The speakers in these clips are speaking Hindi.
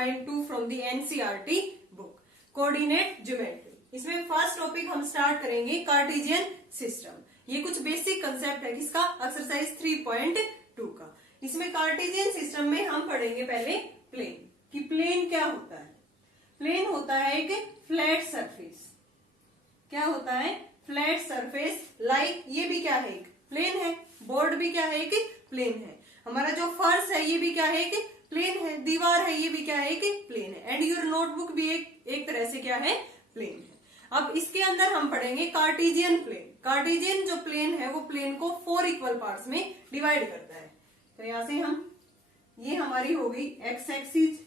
3.2 from the NCERT book coordinate geometry. इसमें फर्स्ट टॉपिक हम स्टार्ट करेंगे कार्टेशियन सिस्टम। ये कुछ बेसिक कंसेप्ट है किसका, एक्सरसाइज 3.2 का। इसमें कार्टेशियन सिस्टम में हम पढ़ेंगे पहले प्लेन, कि प्लेन क्या होता है। प्लेन होता है एक फ्लैट सरफेस। क्या होता है, फ्लैट सरफेस। लाइक ये भी क्या है, एक प्लेन है। बोर्ड भी क्या है, एक प्लेन है। हमारा जो फर्श है ये भी क्या है, एक प्लेन है। दीवार है ये भी क्या है, एक प्लेन है। एंड योर नोटबुक भी एक तरह से क्या है, प्लेन है। अब इसके अंदर हम पढ़ेंगे कार्टेशियन प्लेन। कार्टेशियन जो प्लेन है वो प्लेन को 4 इक्वल पार्ट्स में डिवाइड करता है। तो यहां से हम, ये हमारी हो गई एक्स एक्सिस,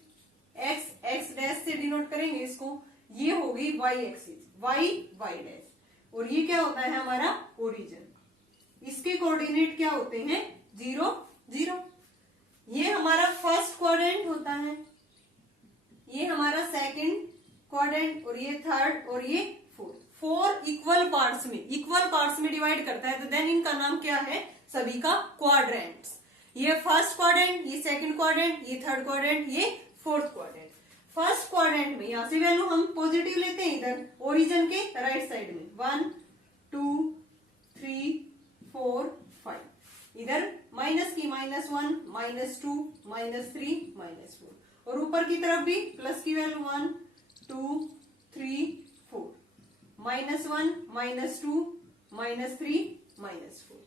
एक्स डैश से डिनोट करेंगे इसको। ये हो गई वाई एक्सिस, वाई डैश। और ये क्या होता है हमारा ओरिजिन। इसके कोऑर्डिनेट क्या होते हैं, 0 0। ये हमारा फर्स्ट क्वाड्रेंट होता है, ये हमारा सेकंड क्वाड्रेंट, और ये थर्ड, और ये फोर्थ। 4 इक्वल पार्ट्स में डिवाइड करता है। तो देन इनका नाम क्या है, सभी का क्वाड्रेंट्स। ये फर्स्ट क्वाड्रेंट, ये सेकंड क्वाड्रेंट, ये थर्ड क्वाड्रेंट, ये फोर्थ क्वाड्रेंट। फर्स्ट क्वाड्रेंट में यहां से वैल्यू हम पॉजिटिव लेते हैं, इधर ओरिजिन के राइट साइड में 1 2 3 4 5। इधर माइनस की -1 -2 -3 -4, और ऊपर की तरफ भी प्लस की वैल्यू 1 2 3 4, -1 -2 -3 -4।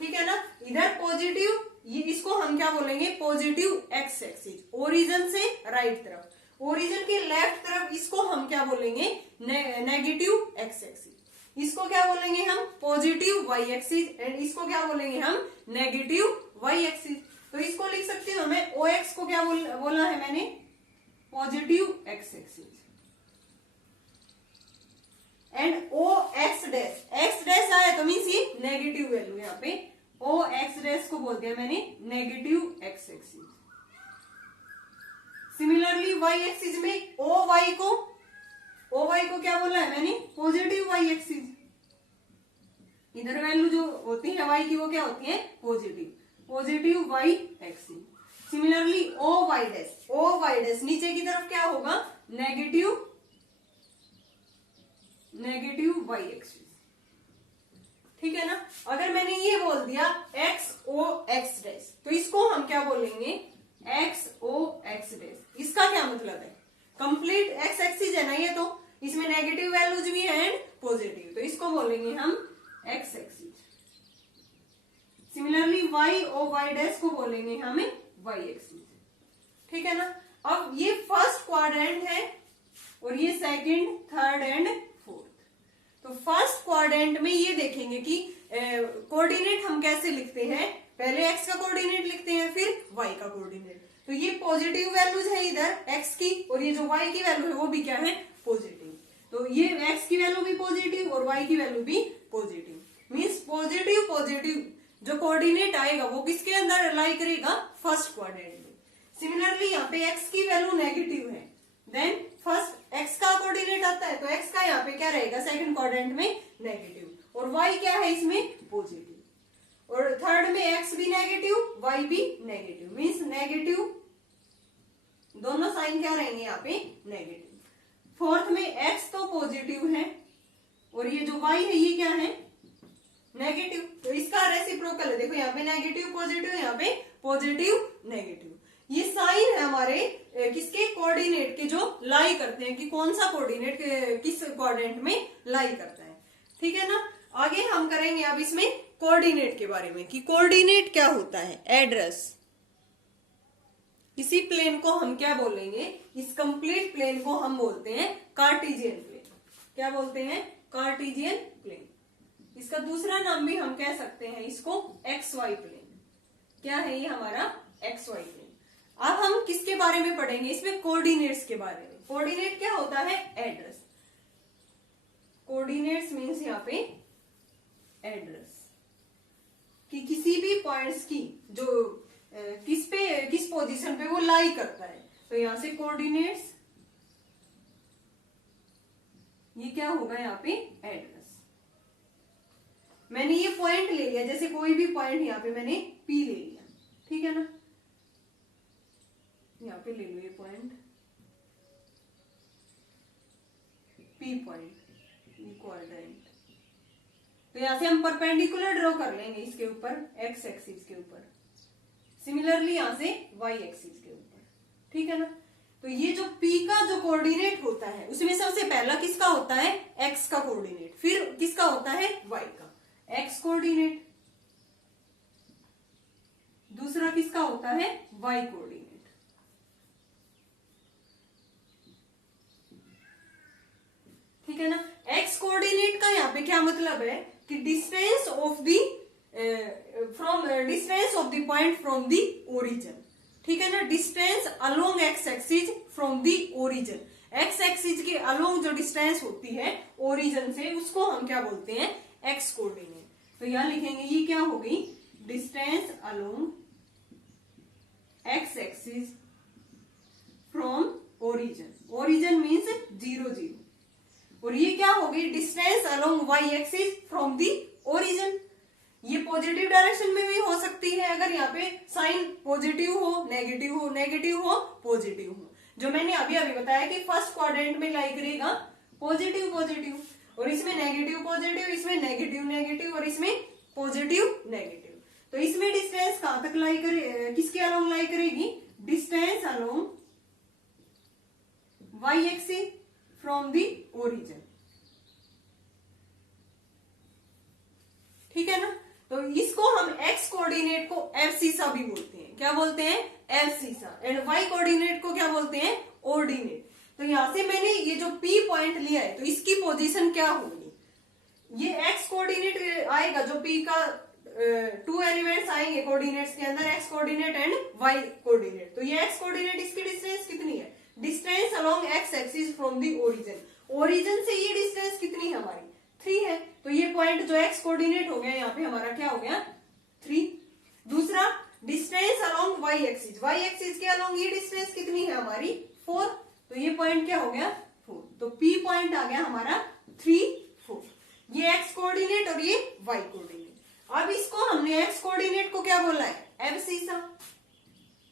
ठीक है ना। इधर पॉजिटिव, ये इसको हम क्या बोलेंगे, पॉजिटिव एक्स एक्सिस, ओरिजिन से राइट तरफ। ओरिजिन के लेफ्ट तरफ इसको हम क्या बोलेंगे, नेगेटिव एक्स एक्सिस। इसको क्या बोलेंगे हम, पॉजिटिव वाई एक्सिस। एंड इसको क्या बोलेंगे हम, नेगेटिव वाई एक्सिस। तो इसको लिख सकते हो मैं, ओ एक्स को क्या बोला है मैंने, positive X axis. And O X dash आया तो मीन्स ये नेगेटिव वैल्यू। यहाँ पे ओ एक्स डैश को बोल दिया मैंने negative X axis. Similarly Y axis में ओ वाई को क्या बोला है मैंने, पॉजिटिव वाई एक्सिस। इधर वैल्यू जो होती है वाई की वो क्या होती है, positive Y axis. Similarly O Y dash नीचे की तरफ क्या होगा, नेगेटिव वाई एक्सिस। ठीक है ना। अगर मैंने ये बोल दिया एक्स ओ एक्स डैश, तो इसको हम क्या बोलेंगे, एक्स ओ एक्स डैश। इसका क्या मतलब है, कंप्लीट एक्स एक्सिस है ना ये, तो इसमें नेगेटिव वैल्यूज भी है एंड पॉजिटिव, तो इसको बोलेंगे हम X axis. Similarly Y O Y dash को बोलेंगे हमें वाई एक्सिस। ठीक है ना। अब ये फर्स्ट क्वाड्रेंट है और ये सेकंड, थर्ड एंड फोर्थ। तो फर्स्ट क्वाड्रेंट में ये देखेंगे कि कोऑर्डिनेट हम कैसे लिखते हैं। पहले एक्स का कोऑर्डिनेट लिखते हैं, फिर वाई का कोऑर्डिनेट। तो ये पॉजिटिव वैल्यूज है इधर एक्स की, और ये जो वाई की वैल्यू है वो भी क्या है, पॉजिटिव। तो ये एक्स की वैल्यू भी पॉजिटिव और वाई की वैल्यू भी पॉजिटिव। मीन्स पॉजिटिव जो कोऑर्डिनेट आएगा वो किसके अंदर लाई करेगा, फर्स्ट क्वाड्रेंट में। सिमिलरली यहाँ पे एक्स की वैल्यू नेगेटिव है, देन फर्स्ट एक्स का कोऑर्डिनेट आता है तो एक्स का यहाँ पे क्या रहेगा, सेकंड क्वाड्रेंट में नेगेटिव, और वाई क्या है इसमें पॉजिटिव। और थर्ड में एक्स भी नेगेटिव, वाई भी नेगेटिव, मीन्स नेगेटिव, दोनों साइन क्या रहेंगे यहाँ पे, नेगेटिव। फोर्थ में एक्स तो पॉजिटिव है और ये जो वाई है ये क्या है, नेगेटिव। तो इसका रेसिप्रोकल है, देखो यहाँ पे नेगेटिव पॉजिटिव, यहाँ पे पॉजिटिव नेगेटिव। ये साइन है हमारे किसके, कोऑर्डिनेट के जो लाई करते हैं कि कौन सा कोऑर्डिनेट किस क्वाड्रेंट में लाई करता है। ठीक है ना। आगे हम करेंगे अब इसमें कोऑर्डिनेट के बारे में कि कोऑर्डिनेट क्या होता है, एड्रेस। इसी प्लेन को हम क्या बोलेंगे, इस कंप्लीट प्लेन को हम बोलते हैं कार्टेशियन प्लेन। क्या बोलते हैं, कार्टेशियन प्लेन। इसका दूसरा नाम भी हम कह सकते हैं इसको एक्स वाई प्लेन। क्या है ये हमारा एक्स वाई प्लेन। अब हम किसके बारे में पढ़ेंगे, इसमें कोऑर्डिनेट्स के बारे में। कोऑर्डिनेट क्या होता है, एड्रेस। कोऑर्डिनेट्स मीन्स यहाँ पे एड्रेस, कि किसी भी पॉइंट्स की जो किस पोजीशन पे वो लाई करता है। तो यहां से कोऑर्डिनेट्स, ये क्या होगा यहाँ पे, एड्रेस। मैंने ये पॉइंट ले लिया, जैसे कोई भी पॉइंट यहाँ पे मैंने पी ले लिया, ठीक है ना, यहाँ पे ले लो ये पॉइंट P पॉइंट क्वाड्रेंट। तो यहां से हम परपेंडिकुलर ड्रॉ कर लेंगे इसके ऊपर x एक्सिस के ऊपर, सिमिलरली यहां से y एक्सिस के ऊपर, ठीक है ना। तो ये जो P का जो कोऑर्डिनेट होता है उसमें सबसे पहला किसका होता है, x का कोऑर्डिनेट, फिर किसका होता है y का x कोऑर्डिनेट, दूसरा किसका होता है y कोऑर्डिनेट। ठीक है ना। x कोऑर्डिनेट का यहाँ पे क्या मतलब है कि distance of the from distance of the point from the origin, ठीक है ना। Distance along X axis from the origin, x axis के अलोंग जो डिस्टेंस होती है ओरिजिन से उसको हम क्या बोलते हैं, एक्स कोऑर्डिनेट। तो यहां लिखेंगे ये क्या होगी, distance along X axis from origin, origin means 0 0, और ये क्या होगी, distance along Y axis from the origin. ये पॉजिटिव डायरेक्शन में भी हो सकती है, अगर यहाँ पे साइन पॉजिटिव हो, नेगेटिव हो, नेगेटिव हो, पॉजिटिव हो। जो मैंने अभी अभी बताया कि फर्स्ट क्वाड्रेंट में लाई करेगा पॉजिटिव पॉजिटिव, और इसमें नेगेटिव पॉजिटिव, इसमें नेगेटिव नेगेटिव, और इसमें पॉजिटिव नेगेटिव। तो इसमें डिस्टेंस कहां तक लाई करे, किसके अलोंग लाई करेगी, distance along Y axis from the origin, ठीक है ना। तो इसको हम x कोऑर्डिनेट को एफ सीसा भी बोलते हैं, क्या बोलते हैं, एफ सीसा, एंड y कोऑर्डिनेट को क्या बोलते हैं, ऑर्डिनेट। तो यहां से मैंने ये जो P पॉइंट लिया है तो इसकी पोजीशन क्या होगी, ये x कोऑर्डिनेट आएगा, जो P का 2 एलिमेंट्स आएंगे कोऑर्डिनेट्स के अंदर, x coordinate and y coordinate. तो ये x कोऑर्डिनेट, इसकी डिस्टेंस कितनी है, distance along x axis from the origin, origin से ये डिस्टेंस कितनी है हमारी 3 है। तो ये पॉइंट जो x कोऑर्डिनेट हो गया यहाँ पे हमारा क्या हो गया 3। दूसरा distance along y axis, y axis के अलोंग ये डिस्टेंस कितनी है हमारी 4, तो ये पॉइंट क्या हो गया 4। तो P पॉइंट आ गया हमारा 3 4, ये x कोऑर्डिनेट और ये y कोऑर्डिनेट। अब इसको हमने x कोऑर्डिनेट को क्या बोला है, एफ सीसा,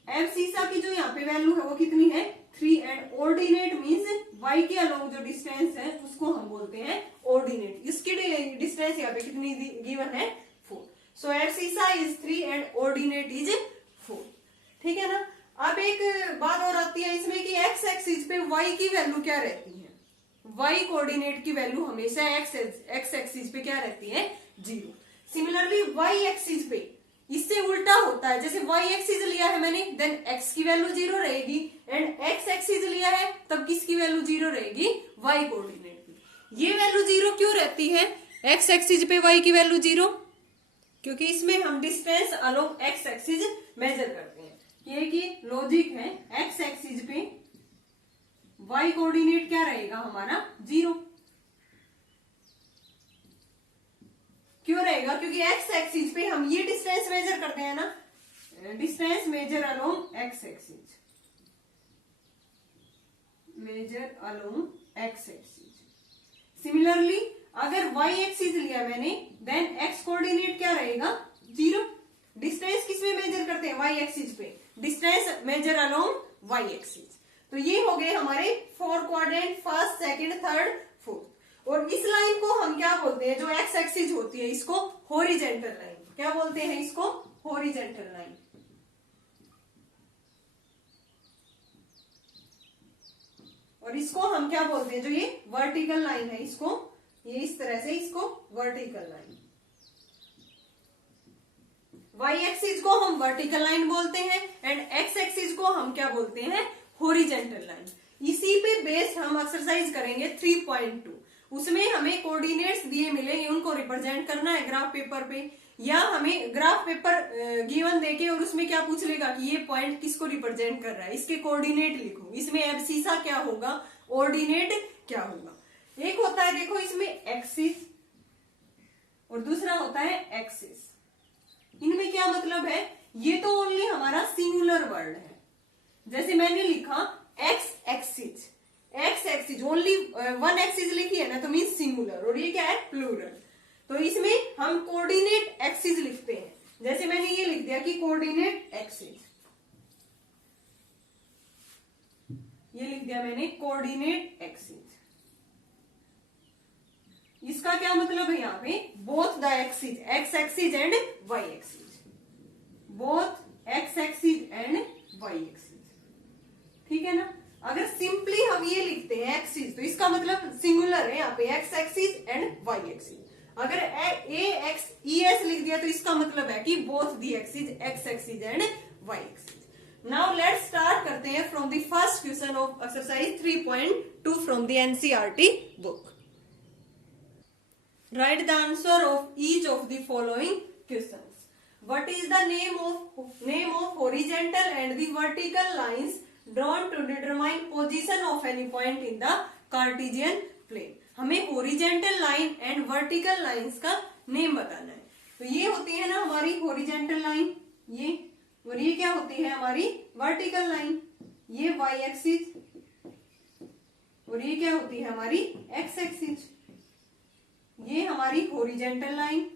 एफ सीसा की जो यहाँ पे वैल्यू है वो कितनी है 3, एंड ऑर्डिनेट मीन्स y के अलोंग जो डिस्टेंस है उसको हम बोलते हैं ऑर्डिनेट। इसकी डिस्टेंस यहाँ पे कितनी गिवन है 4, सो एफ सीसा इज 3 एंड ऑर्डिनेट इज 4, ठीक है ना। अब एक बात और आती है इसमें कि x एक्सिस पे y की वैल्यू क्या रहती है, y कोऑर्डिनेट की वैल्यू हमेशा x एक्सिस पे क्या रहती है 0। सिमिलरली y एक्सिस पे इससे उल्टा होता है, जैसे y एक्सिस लिया है मैंने देन x की वैल्यू 0 रहेगी, एंड x एक्सिस लिया है तब किसकी वैल्यू 0 रहेगी, y कोऑर्डिनेट की। ये वैल्यू 0 क्यों रहती है x एक्सिस पे y की वैल्यू 0, क्योंकि इसमें हम distance along x axis measure करते हैं। ये की लॉजिक है, x एक्सिस पे y कोऑर्डिनेट क्या रहेगा हमारा 0, क्यों रहेगा, क्योंकि x एक्सिस पे हम ये डिस्टेंस मेजर करते हैं ना, distance measure along x axis, measure along x axis. Similarly अगर y एक्सिस लिया मैंने देन x कोऑर्डिनेट क्या रहेगा 0। डिस्टेंस किस में मेजर करते हैं, y एक्सिस पे, distance measure along y axis. तो ये हो गए हमारे 4 quadrant, first second third fourth. और इस लाइन को हम क्या बोलते हैं, जो x एक्सिस होती है इसको हॉरिजेंटल लाइन, क्या बोलते हैं इसको, हॉरिजेंटल लाइन। और इसको हम क्या बोलते हैं, जो ये वर्टिकल लाइन है इसको, ये इस तरह से इसको वर्टिकल लाइन, y एक्सिस को हम वर्टिकल लाइन बोलते हैं एंड x एक्सिस को हम क्या बोलते हैं, हॉरिजेंटल लाइन। इसी पे बेस्ड हम एक्सरसाइज करेंगे 3.2, उसमें हमें कोऑर्डिनेट्स दिए मिलेंगे, उनको रिप्रेजेंट करना है ग्राफ पेपर पे, या हमें ग्राफ पेपर गिवन देके और उसमें क्या पूछ लेगा कि ये पॉइंट किसको रिप्रेजेंट कर रहा है, इसके कोऑर्डिनेट लिखो, इसमें एब्सीसा क्या होगा, ऑर्डिनेट क्या होगा। एक होता है देखो इसमें एक्सिस और दूसरा होता है एक्सिस, इनमें क्या मतलब है, ये तो ओनली हमारा सिंगुलर वर्ड है। जैसे मैंने लिखा x axis, X axis only one axis लिखी है ना, तो मीन सिंगुलर, और ये क्या है प्लूरल। तो इसमें हम कोऑर्डिनेट एक्सिस लिखते हैं, जैसे मैंने ये लिख दिया कि कोऑर्डिनेट एक्सिस, ये लिख दिया मैंने कोऑर्डिनेट एक्सिस। इसका क्या मतलब है यहाँ पे, both the axis, X axis and Y axis, both X axis and Y axis, ठीक है ना। अगर सिंपली हम ये लिखते हैं एक्सिस तो इसका मतलब सिंगुलर है यहाँ पे, X axis and Y axis. अगर ए एक्स ई एस लिख दिया तो इसका मतलब है कि both the axis, X axis and Y axis. Now let's start करते हैं from the first question of exercise 3.2 from the NCERT book. Write the answer of each of the following questions. What is the name of horizontal and the vertical lines drawn to determine position of any point in the Cartesian plane। हमें horizontal line and vertical lines का नेम बताना है। तो ये होती है ना हमारी हॉरिजॉन्टल लाइन, ये, और ये क्या होती है हमारी वर्टिकल लाइन, ये वाई एक्सिस, और ये क्या होती है हमारी एक्स एक्सिस। ये हमारी हॉरिजॉन्टल लाइन,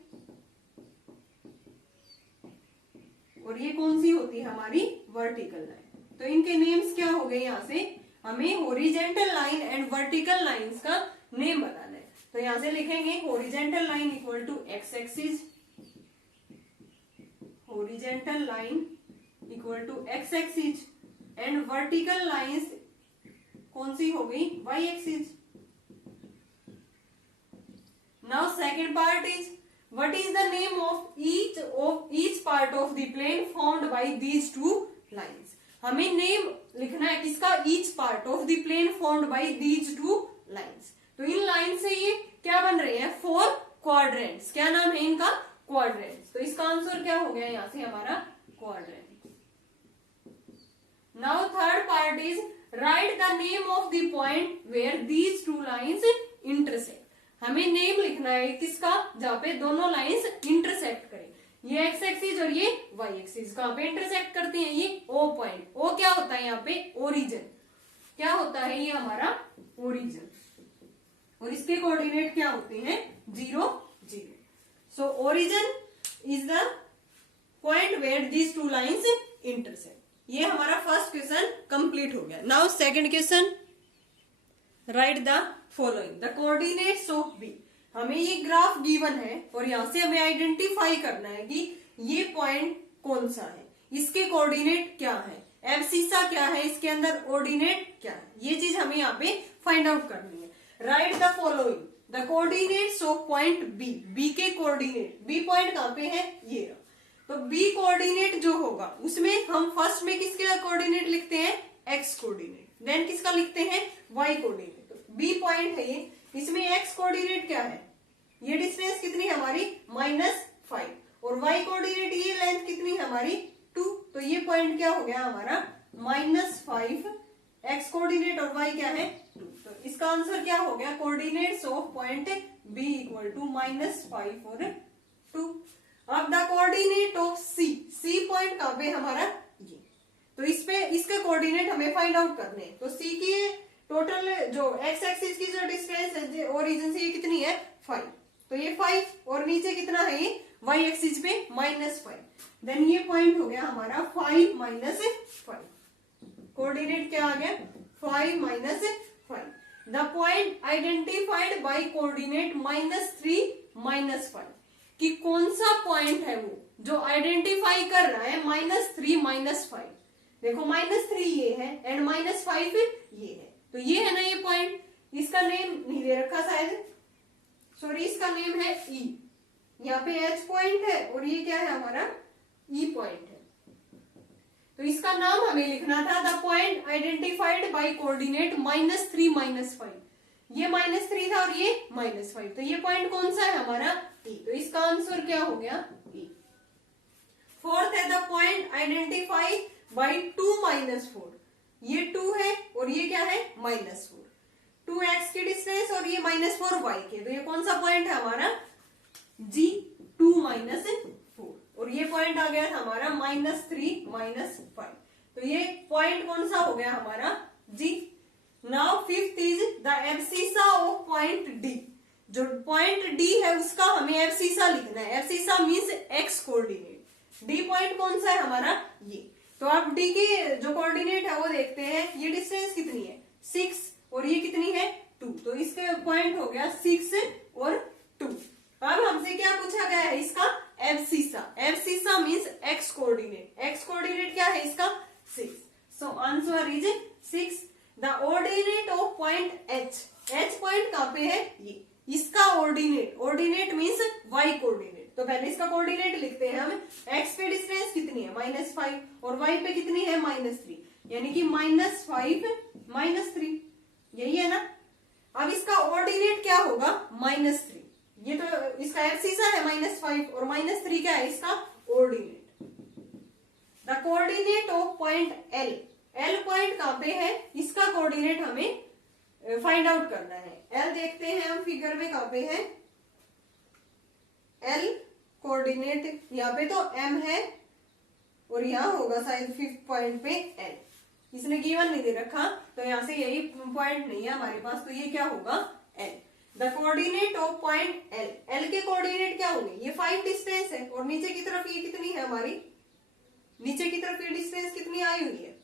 और ये कौन सी होती है हमारी वर्टिकल लाइन। तो इनके नेम्स क्या हो गए, यहां से हमें horizontal line and vertical lines का नेम बताना है। तो यहां से लिखेंगे horizontal line equal to X axis, horizontal line equal to X axis, and vertical lines कौन सी हो गई, Y axis. Now second part is what is the name of each part of the plane formed by these two lines. हमें नेम लिखना है किसका, each part of the plane formed by these two lines. तो इन लाइन से ये क्या बन रहे हैं, 4 क्वाड्रेंट्स। क्या नाम है इनका, क्वाड्रेंट्स। तो इसका आंसर क्या हो गया यहां से हमारा quadrant. Now third part is write the name of the point where these two lines intersect. हमें नेम लिखना है किसका, जहां पे दोनों लाइंस इंटरसेक्ट करें। ये एक्स एक्सिस और ये वाई एक्सिस कहां पे इंटरसेक्ट करती हैं, ये ओ पॉइंट। ओ क्या होता है यहाँ पे, ओरिजिन। क्या होता है ये हमारा ओरिजिन, और इसके कोऑर्डिनेट क्या होते हैं, 0 0। So origin is the point where these two lines intersect. ये हमारा फर्स्ट क्वेश्चन कंप्लीट हो गया। Now second question, write the following the coordinates of B. हमें ये ग्राफ गिवन है और यहां से हमें आइडेंटिफाई करना है कि ये पॉइंट कौन सा है, इसके कोऑर्डिनेट क्या है, एब्सिसा क्या है, इसके अंदर ऑर्डिनेट क्या है, ये चीज हमें यहाँ पे फाइंड आउट करनी है। Write the following the coordinates of point B. B के कोऑर्डिनेट, बी पॉइंट कहां पे है, ये। तो बी कोऑर्डिनेट जो होगा उसमें हम फर्स्ट में किसके कोऑर्डिनेट लिखते हैं, एक्स कोऑर्डिनेट, देन किसका लिखते हैं, वाई कोऑर्डिनेट। तो बी पॉइंट है ये, इसमें एक्स कोऑर्डिनेट क्या है, ये डिस्टेंस कितनी है हमारी -5, और y कोऑर्डिनेट ये लेंथ कितनी है हमारी 2। तो ये पॉइंट क्या हो गया हमारा -5, x कोऑर्डिनेट और y क्या है 2। तो इसका आंसर क्या हो गया, coordinates of point b equal to -5 और 2। अब the coordinate of c, c point कहां पे हमारा, ये। तो इस पे इसके कोऑर्डिनेट हमें फाइंड आउट करने हैं। तो c की टोटल जो x एक्सिस की जो डिस्टेंस है ओरिजिन से ये कितनी है 5, तो ये 5, और नीचे कितना है ये y एक्सिस पे -5। देन ये पॉइंट हो गया हमारा 5 -5, कोऑर्डिनेट क्या आ गया 5 -5। The point identified by coordinate -3 -5, कि कौन सा पॉइंट है वो जो आइडेंटिफाई कर रहा है -3 -5। देखो -3 ये है एंड -5 ये है, तो ये है ना ये पॉइंट। इसका नेम नहीं दे रखा शायद, सॉरी, इसका नेम है ई। यहाँ पे एच पॉइंट है और ये क्या है हमारा ई पॉइंट है। तो इसका नाम हमें लिखना था the point identified by coordinate -3 -5। ये -3 था और ये -5, तो ये पॉइंट कौन सा है हमारा ई। तो इसका आंसर क्या हो गया ई। फोर्थ है द पॉइंट आइडेंटिफाई बाय 2 -4। ये 2 है और ये क्या है -4, 2x की डिस्टेंस और ये -4y के। तो ये कौन सा पॉइंट है हमारा G, 2 -4, और ये पॉइंट आ गया था हमारा -3 -5। तो ये पॉइंट कौन सा हो गया हमारा G। Now fifth is the abscissa of point D। जो पॉइंट D है उसका हमें एब्सिसा लिखना है। Abscissa means x coordinate. D point कौन सा है हमारा ये। तो आप D की जो कोऑर्डिनेट है वो देखते हैं, ये डिस्टेंस कितनी है 6 और ये कितनी है 2। तो इसके पॉइंट हो गया 6 और है इसका 6। So answer is 6। The ordinate of point H, H point कहाँ पे है, ये इसका ordinate, ordinate means Y coordinate. तो पहले इसका कोऑर्डिनेट लिखते हैं हम। एक्स पे डिस्टेंस कितनी है -5 और वाई पे कितनी है -3, यानी कि -5 -3, यही है ना। अब इसका ऑर्डिनेट क्या होगा -3, ये तो इसका एब्सिसा है -5 और -3 क्या है इसका ordinate. The coordinate of point L, L point कहां पे है, इसका कोऑर्डिनेट हमें फाइंड आउट करना है। एल देखते हैं हम फिगर में कहां पे है, एल कोऑर्डिनेट यहाँ पे तो एम है और यहाँ होगा शायद 5th पॉइंट पे एल, इसने गिवन नहीं दे रखा तो यहाँ से यही पॉइंट नहीं है हमारे पास, तो ये क्या होगा L. The coordinate of point L, L के कोऑर्डिनेट क्या होंगे, ये 5 डिस्टेंस है और नीचे की तरफ ये कितनी है हमारी, नीचे की तरफ ये डिस्टेंस कितनी आई हुई है,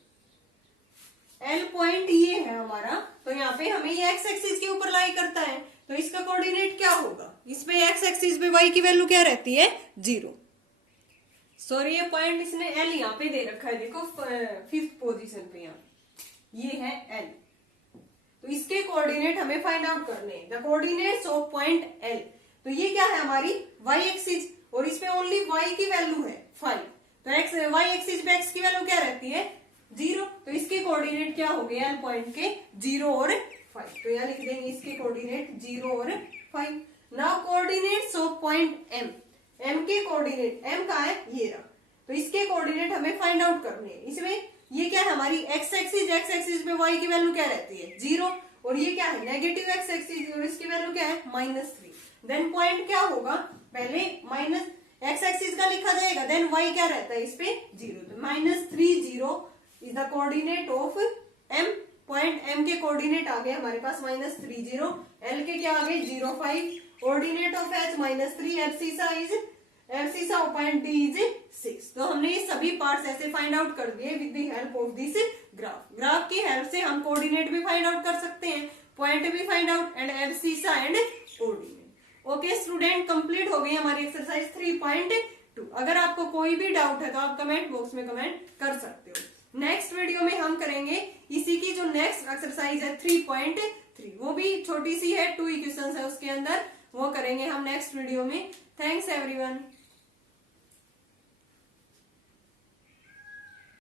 एल पॉइंट ये है हमारा। तो यहाँ पे हमें ये एक्स एक्सिस के ऊपर लाई करता है, तो इसका कोऑर्डिनेट क्या होगा, इस पे एक्स एक्सिस पे वाई की वैल्यू क्या रहती है 0। सॉरी ये पॉइंट इसने एल यहाँ पे दे रखा है, देखो 5th पोजीशन पे, यहाँ ये है एल। तो इसके कोऑर्डिनेट हमें फाइंड आउट करने हैं, the coordinates of point L. तो ये क्या है हमारी वाई एक्सिस और इसमें ओनली वाई की वैल्यू है 5, तो एक्स वाई एक्सिस पे एक्स की वैल्यू क्या रहती है 0। तो इसके कोऑर्डिनेट क्या हो गए एल पॉइंट के 0 और 5, तो यहाँ लिख देंगे इसके कोऑर्डिनेट 0 और 5। Now coordinates of point M, M के कोऑर्डिनेट, एम का है ये रहा, तो इसके कोऑर्डिनेट हमें फाइंड आउट करने हैं। इसमें ये क्या है हमारी एक्स एक्सिस पे वाई की वैल्यू क्या रहती है 0 और ये क्या है नेगेटिव एक्स एक्सिस और इसकी वैल्यू क्या है -3। देन पॉइंट क्या होगा, पहले माइनस एक्स एक्सिस का लिखा जाएगा, देन वाई क्या रहता है इस पे 0, तो -3 0 is the coordinate of M. Point M के कोऑर्डिनेट आ गए हमारे पास -3 0, एल के क्या आ गए 0 5, ordinate of H -3, abscissa of point D is 6। तो हमने ये सभी पार्ट्स ऐसे फाइंड आउट कर दिए with the help of this graph. Graph की हेल्प से हम कोऑर्डिनेट भी फाइंड आउट कर सकते हैं, पॉइंट भी find out and abscissa and ordinate. Okay student, complete हो गई हमारी एक्सरसाइज 3.2। अगर आपको कोई भी डाउट है तो आप कमेंट बॉक्स में कमेंट कर सकते हो। नेक्स्ट वीडियो में हम करेंगे इसी की जो नेक्स्ट एक्सरसाइज है 3.3, वो भी छोटी सी है, 2 इक्वेशंस है उसके अंदर, वो करेंगे हम नेक्स्ट वीडियो में। Thanks everyone.